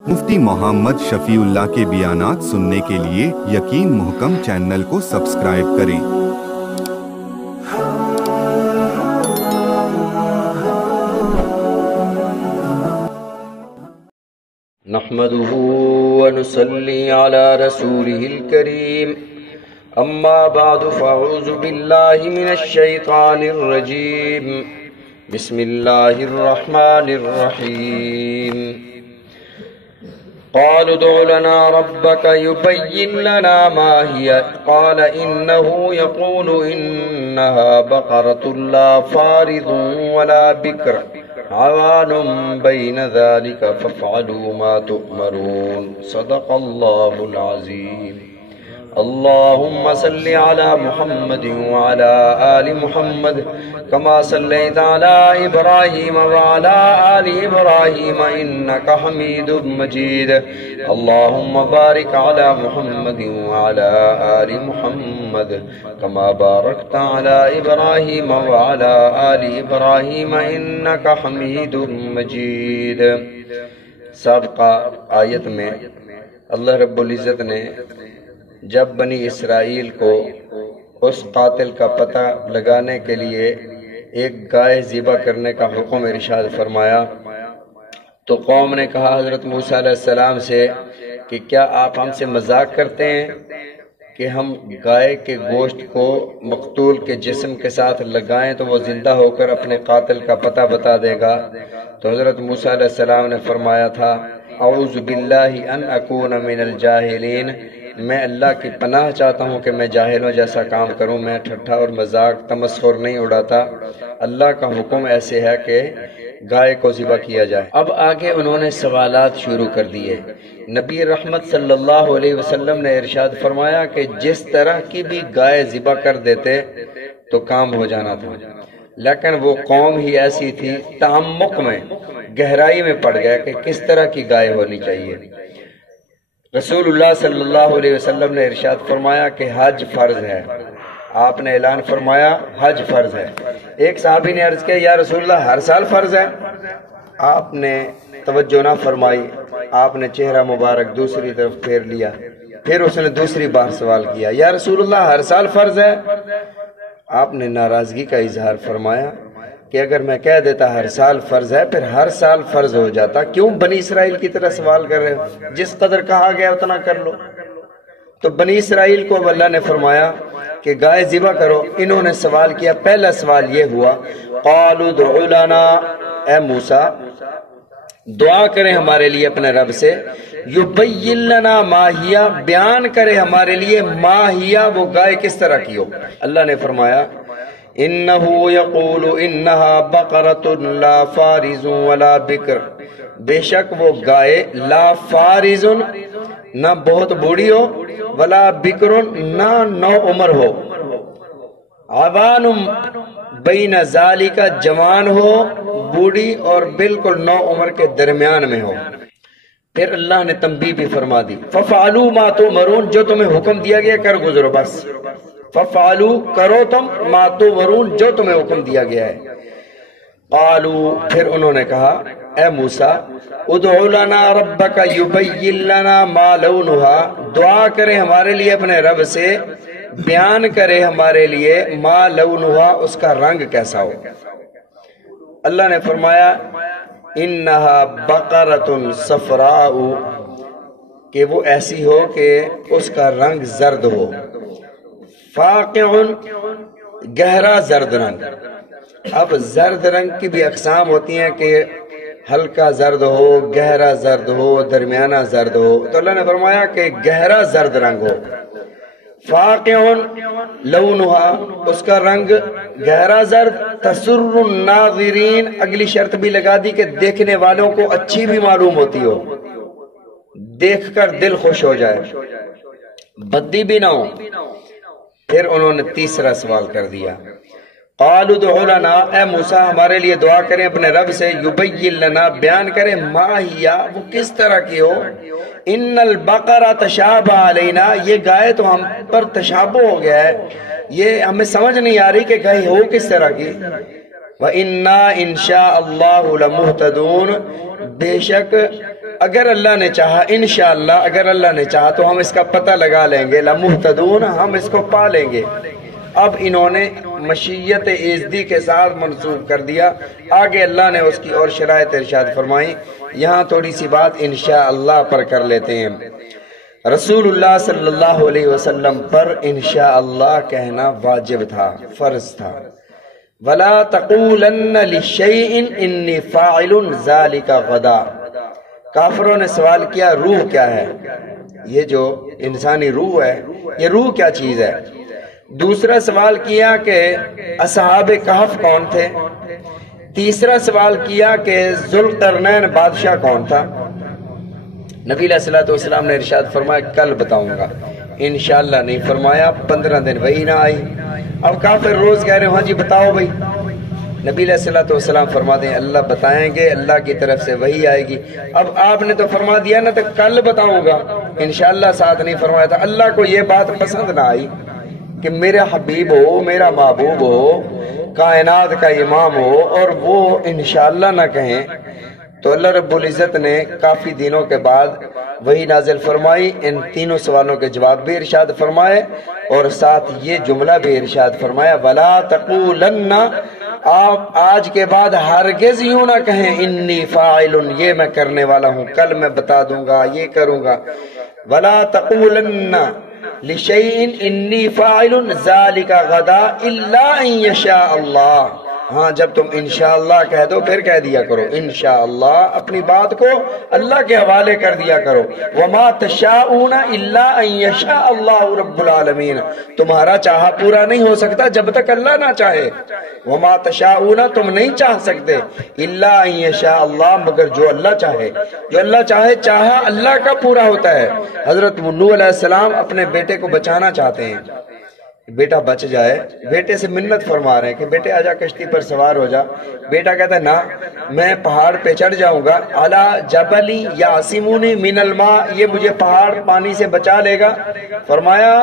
مفتی محمد شفیع اللہ کے بیانات سننے کے لیے یقین محکم چینل کو سبسکرائب کریں۔ نحمده ونصلي على رسوله الكريم اما بعد فاعوذ بالله من الشيطان الرجيم بسم الله الرحمن الرحيم قالوا ادع لنا ربك يبين لنا ما هي قال إنه يقول إنها بقرة لا فارض ولا بكر عوان بين ذلك فافعلوا ما تؤمرون صدق الله العظيم اللهم صل على محمد وعلى آل محمد كما صليت على إبراهيم وعلى آل إبراهيم إنك حميد مجيد اللهم بارك على محمد وعلى آل محمد كما باركت على إبراهيم وعلى آل إبراهيم إنك حميد مجيد۔ سابقہ آیت میں اللہ رب العزت نے جب بنی اسرائیل کو اس قاتل کا پتہ لگانے کے لیے ایک گائے ذبح کرنے کا حکم ارشاد فرمایا تو قوم نے کہا حضرت موسیٰ علیہ السلام سے کہ کیا آپ ہم سے مذاق کرتے ہیں کہ ہم گائے کے گوشت کو مقتول کے جسم کے ساتھ لگائیں تو وہ زندہ ہو کر اپنے قاتل کا پتہ بتا دے گا؟ تو حضرت موسیٰ علیہ السلام نے فرمایا تھا اعوذ باللہ ان اکون من الجاہلین، میں اللہ کی پناہ چاہتا ہوں کہ میں جاہلوں جیسا کام کروں، میں ٹھٹھا اور مذاق تمسخر نہیں اڑاتا، اللہ کا حکم ایسے ہے کہ گائے کو ذبح کیا جائے۔ اب آگے انہوں نے سوالات شروع کر دیے۔ نبی رحمت صلی اللہ علیہ وسلم نے ارشاد فرمایا کہ جس طرح کی بھی گائے ذبح کر دیتے تو کام ہو جانا تھا، لیکن وہ قوم ہی ایسی تھی، تعمق میں گہرائی میں پڑ گیا کہ کس طرح کی گائے ہونی چاہیے۔ رسول اللہ صلی اللہ علیہ وسلم نے ارشاد فرمایا کہ حج فرض ہے، آپ نے اعلان فرمایا حج فرض ہے۔ ایک صحابی نے عرض کیا یا رسول اللہ ہر سال فرض ہے؟ آپ نے توجہ نہ فرمائی، آپ نے چہرہ مبارک دوسری طرف پھیر لیا، پھر اس نے دوسری بار سوال کیا یا رسول اللہ ہر سال فرض ہے؟ آپ نے ناراضگی کا اظہار فرمایا کہ اگر میں کہہ دیتا ہر سال فرض ہے پھر ہر سال فرض ہو جاتا، کیوں بنی اسرائیل کی طرح سوال کر رہے ہو؟ جس قدر کہا گیا اتنا کر لو۔ تو بنی اسرائیل کو اللہ نے فرمایا کہ گائے ذبح کرو۔ انہوں نے سوال کیا، پہلا سوال یہ ہوا قالوا ادع لنا، اے موسیٰ دعا کریں ہمارے لیے اپنے رب سے، یبین لنا ما ہی، بیان کرے ہمارے لیے ما ہی، وہ گائے کس طرح کی ہو۔ اللہ نے فرمایا انہو یقول انہا بقرۃ لا فارض ولا بکر، بے شک وہ گائے لا فارض نہ بہت بوڑھی ہو، ولا بکر نہ نو عمر ہو، عوان بین ذالک جوان ہو، بوڑھی اور بالکل نو عمر کے درمیان میں ہو۔ پھر اللہ نے تنبیہ بھی فرما دی ففعلوا ما تؤمرون، جو تمہیں حکم دیا گیا کر گزرو، بس ففعلوا کرو تم ما تؤمرون، جو تمہیں حکم دیا گیا ہے۔ قالوا، پھر انہوں نے کہا اے موسیٰ ادع لنا ربک یبین لنا ما لونہا، دعا کرے ہمارے لیے اپنے رب سے، بیان کرے ہمارے لیے ما لونہا، اس کا رنگ کیسا ہو۔ اللہ نے فرمایا انہا بقرۃ صفراء، کہ وہ ایسی ہو کہ اس کا رنگ زرد ہو، فاقع گہرا زرد رنگ۔ اب زرد رنگ کی بھی اقسام ہوتی ہیں کہ ہلکا زرد ہو، گہرا زرد ہو، درمیانہ زرد ہو، تو اللہ نے فرمایا کہ گہرا زرد رنگ ہو۔ فاقع لونہا، اس کا رنگ گہرا زرد، تسر الناظرین، اگلی شرط بھی لگا دی کہ دیکھنے والوں کو اچھی بھی معلوم ہوتی ہو، دیکھ کر دل خوش ہو جائے، بدی بھی نہ ہو۔ پھر انہوں نے تیسرا سوال کر دیا قالوا ادع لنا، اے موسیٰ ہمارے لیے دعا کریں اپنے رب سے، یبین لنا، بیان کریں ما ہی، وہ کس طرح کی ہو۔ ان البقرہ تشابہ علینا، یہ گائے تو ہم پر تشابہ ہو گیا ہے، یہ ہمیں سمجھ نہیں آ رہی کہ گائے ہو کس طرح کی۔ وَإِنَّا إِنشَاءَ اللَّهُ لَمُهْتَدُونَ، بے شک اگر اللہ نے چاہا انشاءاللہ اگر اللہ نے چاہا تو ہم اس کا پتہ لگا لیں گے، لمہتدون، ہم اس کو پا لیں گے۔ اب انہوں نے مشیت ایزدی کے ساتھ منسوب کر دیا، آگے اللہ نے اس کی اور شرائط ارشاد فرمائی۔ یہاں تھوڑی سی بات انشاءاللہ پر کر لیتے ہیں۔ رسول اللہ صلی اللہ علیہ وسلم پر انشاءاللہ کہنا واجب تھا، فرض تھا۔ وَلَا تَقُولَنَّ لِشَيْءٍ إِنِّي فَاعِلٌ ذَلِكَ غَدًا۔ کافروں نے سوال کیا روح کیا ہے؟ یہ جو انسانی روح ہے یہ روح کیا چیز ہے؟ دوسرا سوال کیا کہ اصحاب کہف کون تھے؟ تیسرا سوال کیا کہ ذوالقرنین بادشاہ کون تھا؟ نبی علیہ الصلوۃ والسلام نے ارشاد فرمایا کل بتاؤں گا، انشاءاللہ نہیں فرمایا، 15 دن وہی نہ آئی۔ اب کافر روز کہہ رہے ہو ہاں جی بتاؤ بھائی، نبی علیہ الصلوۃ والسلام فرماتے ہیں اللہ بتائیں گے، اللہ کی طرف سے وہی آئے گی۔ اب آپ نے تو فرما دیا نا تو کل بتاؤں گا، انشاءاللہ ساتھ نہیں فرمایا تھا۔ اللہ کو یہ بات پسند نہ آئی کہ میرا حبیب ہو، میرا محبوب ہو، کائنات کا امام ہو اور وہ انشاءاللہ نہ کہیں، تو اللہ رب العزت نے کافی دنوں کے بعد وہی نازل فرمائی، ان تینوں سوالوں کے جواب بھی ارشاد فرمائے اور ساتھ یہ جملہ بھی ارشاد فرمایا وَلَا تَقُولَنَّ، آپ آج کے بعد ہرگز یوں نہ کہیں انی فاعل، یہ میں کرنے والا ہوں، کل میں بتا دوں گا، یہ کروں گا۔ وَلَا تَقُولَنَّ لِشَيْءٍ إِنِّي فَاعِلٌ ذَلِكَ غَدًا إِلَّا أَن يَشَاءَ اللَّهُ۔ ہاں جب تم انشاءاللہ کہہ دو پھر کہہ دیا کرو انشاءاللہ، اپنی بات کو اللہ کے حوالے کر دیا کرو۔ وَمَا تَشَاءُونَ إِلَّا أَن يَشَاءَ اللَّهُ رَبُّ الْعَالَمِينَ، تمہارا چاہا پورا نہیں ہو سکتا جب تک اللہ نہ چاہے۔ وَمَا تَشَاءُونَ، تم نہیں چاہ سکتے، إِلَّا أَن يَشَاءَ اللَّهُ، مگر جو اللہ چاہے، جو اللہ چاہے، چاہا اللہ کا پورا ہوتا ہے۔ حضرت نوح علیہ السلام اپنے بیٹے کو بچانا چاہتے ہیں، بیٹا بچ جائے، بیٹے سے منت فرما رہے ہیں کہ بیٹے آجا کشتی پر سوار ہو جا۔ بیٹا کہتا ہے نا میں پہاڑ پہ چڑھ جاؤں گا، علی جبل یعصمونی من الماء، یہ مجھے پہاڑ پانی سے بچا لے گا۔ فرمایا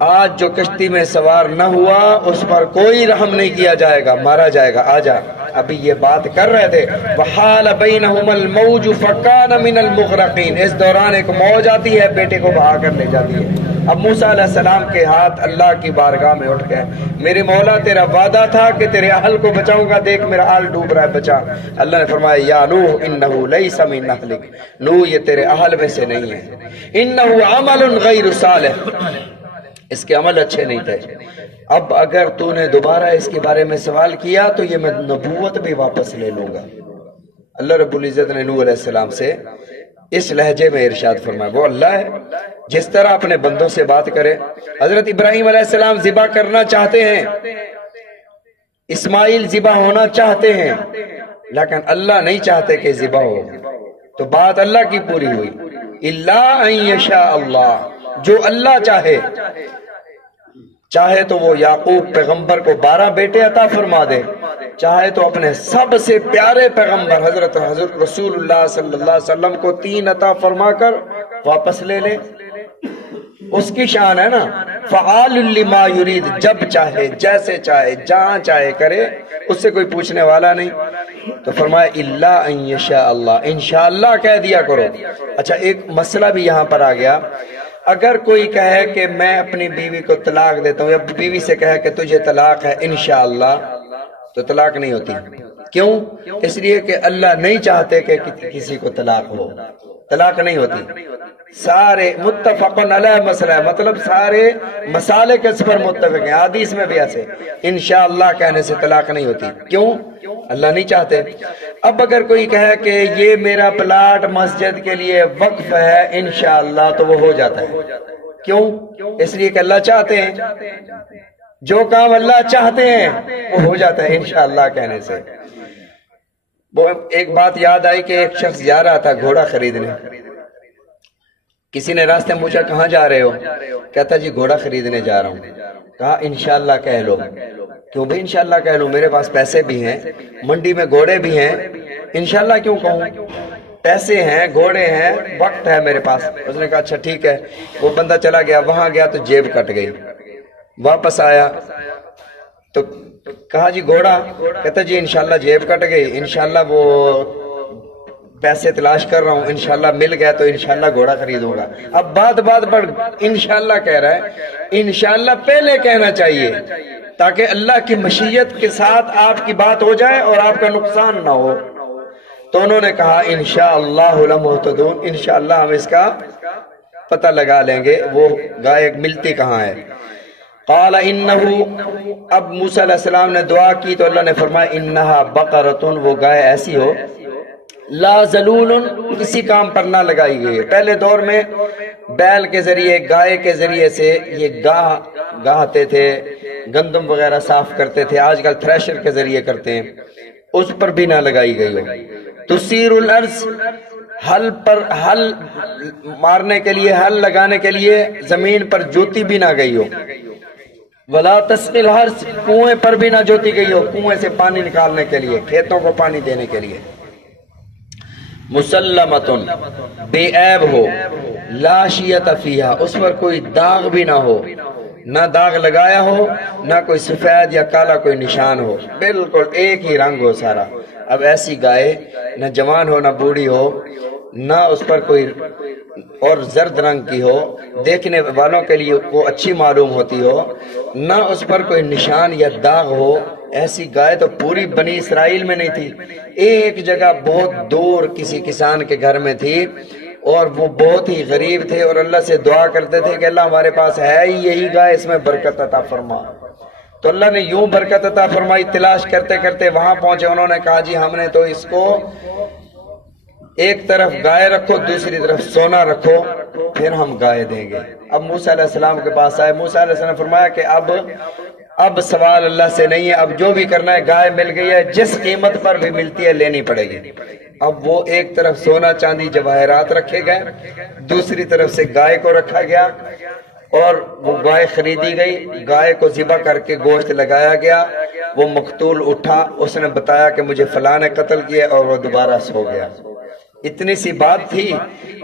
آج جو کشتی میں سوار نہ ہوا اس پر کوئی رحم نہیں کیا جائے گا، مارا جائے گا، آجا۔ ابھی یہ بات کر رہے تھے وحال بینہم الموج فکان من المغرقین، اس دوران ایک موج آتی ہے بیٹے کو بہا کر لے جاتی ہے۔ اب موسیٰ علیہ السلام کے ہاتھ اللہ کی بارگاہ میں اٹھ گئے، میرے مولا تیرا وعدہ تھا کہ تیرے اہل کو بچاؤں گا، دیکھ میرا اہل ڈوب رہا ہے، بچا۔ اللہ نے فرمایا یا نوح انہ لیس من اہلک، نوح یہ تیرے اہل میں سے نہیں ہے، انہ عمل غیر صالح، اس کے عمل اچھے نہیں تھے۔ اب اگر تو نے دوبارہ اس کے بارے میں سوال کیا تو یہ میں نبوت بھی واپس لے لوں گا۔ اللہ رب العزت نے نوح علیہ السلام سے اس لہجے میں ارشاد فرمایا، وہ اللہ ہے جس طرح اپنے بندوں سے بات کرے۔ حضرت ابراہیم علیہ السلام ذبح کرنا چاہتے ہیں، اسماعیل ذبح ہونا چاہتے ہیں، لیکن اللہ نہیں چاہتے کہ ذبح ہو، تو بات اللہ کی پوری ہوئی۔ الا ان یشاء اللہ، جو اللہ چاہے، چاہے تو وہ یعقوب پیغمبر کو 12 بیٹے عطا فرما دے، چاہے تو اپنے سب سے پیارے پیغمبر حضرت رسول اللہ صلی اللہ علیہ وسلم کو 3 عطا فرما کر واپس لے لے، اس کی شان ہے نا، فعال لما یرید، جب چاہے، جیسے چاہے، جہاں چاہے کرے، اس سے کوئی پوچھنے والا نہیں۔ تو فرمایا الا ان یشاء اللہ، انشاءاللہ کہہ دیا کرو۔ اچھا ایک مسئلہ بھی یہاں پر آ گیا، اگر کوئی کہے کہ میں اپنی بیوی کو طلاق دیتا ہوں، یا بیوی سے کہے کہ تجھے طلاق ہے انشاءاللہ، تو طلاق نہیں ہوتی۔ کیوں؟ اس لیے کہ اللہ نہیں چاہتے کہ کسی کو طلاق ہو، طلاق نہیں ہوتی۔ سارے متفقن علیہ مسئلہ ہے، مطلب سارے مسالے کے اس پر متفق ہیں، حدیث میں بھی ایسے انشاءاللہ کہنے سے طلاق نہیں ہوتی۔ کیوں؟ اللہ نہیں چاہتے۔ اب اگر کوئی کہے کہ یہ میرا پلاٹ مسجد کے لیے وقف ہے انشاءاللہ، تو وہ ہو جاتا ہے۔ کیوں؟ اس لیے کہ اللہ چاہتے ہیں، جو کام اللہ چاہتے ہیں وہ ہو جاتا ہے انشاءاللہ کہنے سے۔ وہ ایک بات یاد آئی کہ ایک شخص جا رہا تھا گھوڑا خریدنے، کسی نے راستے میں پوچھا کہاں جا رہے ہو؟ کہتا جی گھوڑا خریدنے جا رہا ہوں۔ کہا انشاءاللہ کہہ لو۔ کیوں بھئی انشاءاللہ کہہ لوں؟ میرے پاس پیسے بھی ہیں، منڈی میں گھوڑے بھی ہیں، انشاءاللہ کیوں کہوں؟ پیسے ہیں، گھوڑے ہیں، وقت ہے میرے پاس۔ اس نے کہا اچھا ٹھیک ہے۔ وہ بندہ چلا گیا، وہاں گیا تو جیب کٹ گئی، واپس آیا تو کہا جی گھوڑا؟ کہتا جی انشاءاللہ جیب کٹ گئی، انشاءاللہ وہ پیسے تلاش کر رہا ہوں، انشاءاللہ مل گیا تو انشاءاللہ گھوڑا خریدوں گا۔ اب بات پر انشاءاللہ کہہ رہا ہے، انشاءاللہ پہلے کہنا چاہیے تاکہ اللہ کی مشیت کے ساتھ آپ کی بات ہو جائے اور آپ کا نقصان نہ ہو۔ تو انہوں نے کہا انشاءاللہ لمہتدون، انشاءاللہ ہم اس کا پتہ لگا لیں گے وہ گائے ملتی کہاں ہے۔ قال انہو، اب موسیٰ علیہ السلام نے دعا کی تو اللہ نے فرمایا انہا بقرتن، وہ گائے ایسی ہو لا ذلول، کسی کام پر نہ لگائی گئی ہے۔ پہلے دور میں بیل کے ذریعے، گائے کے ذریعے سے یہ گاہتے تھے، گندم وغیرہ صاف کرتے تھے، آج کل تھریشر کے ذریعے کرتے ہیں، اس پر بھی نہ لگائی گئی ہو۔ تسیر الارض، ہل مارنے کے لیے، ہل لگانے کے لیے زمین پر جوتی بھی نہ گئی ہو۔ ولا تسقی الحرث، کنویں پر بھی نہ جوتی گئی ہو، کنویں سے پانی نکالنے کے لیے، کھیتوں کو پانی دینے کے لیے۔ مسلمتن، بے عیب ہو، لا شیۃ فیہا، اس پر کوئی داغ بھی نہ ہو، نہ داغ لگایا ہو، نہ کوئی سفید یا کالا کوئی نشان ہو، بالکل ایک ہی رنگ ہو سارا۔ اب ایسی گائے نہ جوان ہو نہ بوڑھی ہو، نہ اس پر کوئی اور زرد رنگ کی ہو، دیکھنے والوں کے لیے وہ اچھی معلوم ہوتی ہو، نہ اس پر کوئی نشان یا داغ ہو، ایسی گائے تو پوری بنی اسرائیل میں نہیں تھی، ایک جگہ بہت دور کسی کسان کے گھر میں تھی، اور وہ بہت ہی غریب تھے اور اللہ سے دعا کرتے تھے کہ اللہ ہمارے پاس ہے ہی یہی گائے، اس میں برکت عطا فرما۔ تو اللہ نے یوں برکت عطا فرمائی، تلاش کرتے کرتے وہاں پہنچے، انہوں نے کہا جی ہم نے تو اس کو ایک طرف گائے رکھو، دوسری طرف سونا رکھو، پھر ہم گائے دیں گے۔ اب موسیٰ علیہ السلام کے پاس آئے، موسیٰ علیہ السلام نے فرمایا کہ اب سوال اللہ سے نہیں ہے، اب جو بھی کرنا ہے، گائے مل گئی ہے، جس قیمت پر بھی ملتی ہے لینی پڑے گی۔ اب وہ ایک طرف سونا چاندی جواہرات رکھے گئے، دوسری طرف سے گائے کو رکھا گیا، اور وہ گائے خریدی گئی، گائے کو ذبح کر کے گوشت لگایا گیا۔ وہ مقتول اٹھا، اس نے بتایا کہ مجھے فلاں نے قتل کیا، اور وہ دوبارہ سو گیا۔ اتنی سی بات تھی،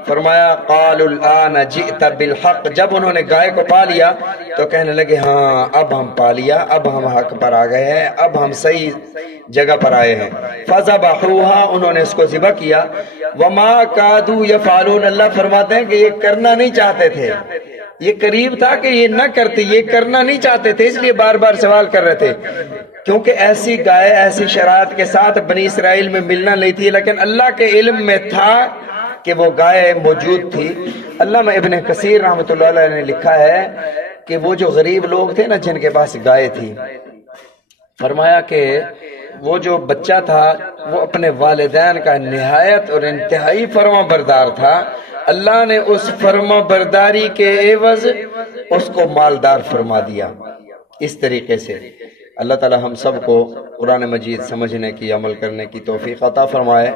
فرمایا قالوا الآن جئت بالحق، جب انہوں نے گائے کو پا لیا تو کہنے لگے ہاں اب ہم پا لیا، اب ہم حق پر آ گئے ہیں، اب ہم صحیح جگہ پر آئے ہیں۔ فذبحوها، انہوں نے اس کو ذبح کیا۔ وما کادوا یفعلون، اللہ فرماتے ہیں کہ یہ کرنا نہیں چاہتے تھے، یہ قریب تھا کہ یہ نہ کرتے، یہ کرنا نہیں چاہتے تھے، اس لیے بار بار سوال کر رہے تھے، کیونکہ ایسی گائے ایسی شرائط کے ساتھ بنی اسرائیل میں ملنا نہیں تھی، لیکن اللہ کے علم میں تھا کہ وہ گائے موجود تھی۔ علامہ ابن کثیر رحمۃ اللہ علیہ نے لکھا ہے کہ وہ جو غریب لوگ تھے نا جن کے پاس گائے تھی، فرمایا کہ وہ جو بچہ تھا وہ اپنے والدین کا نہایت اور انتہائی فرما بردار تھا، اللہ نے اس فرما برداری کے عوض اس کو مالدار فرما دیا۔ اس طریقے سے اللہ تعالی ہم سب کو قرآن مجید سمجھنے کی، عمل کرنے کی توفیق عطا فرمائے۔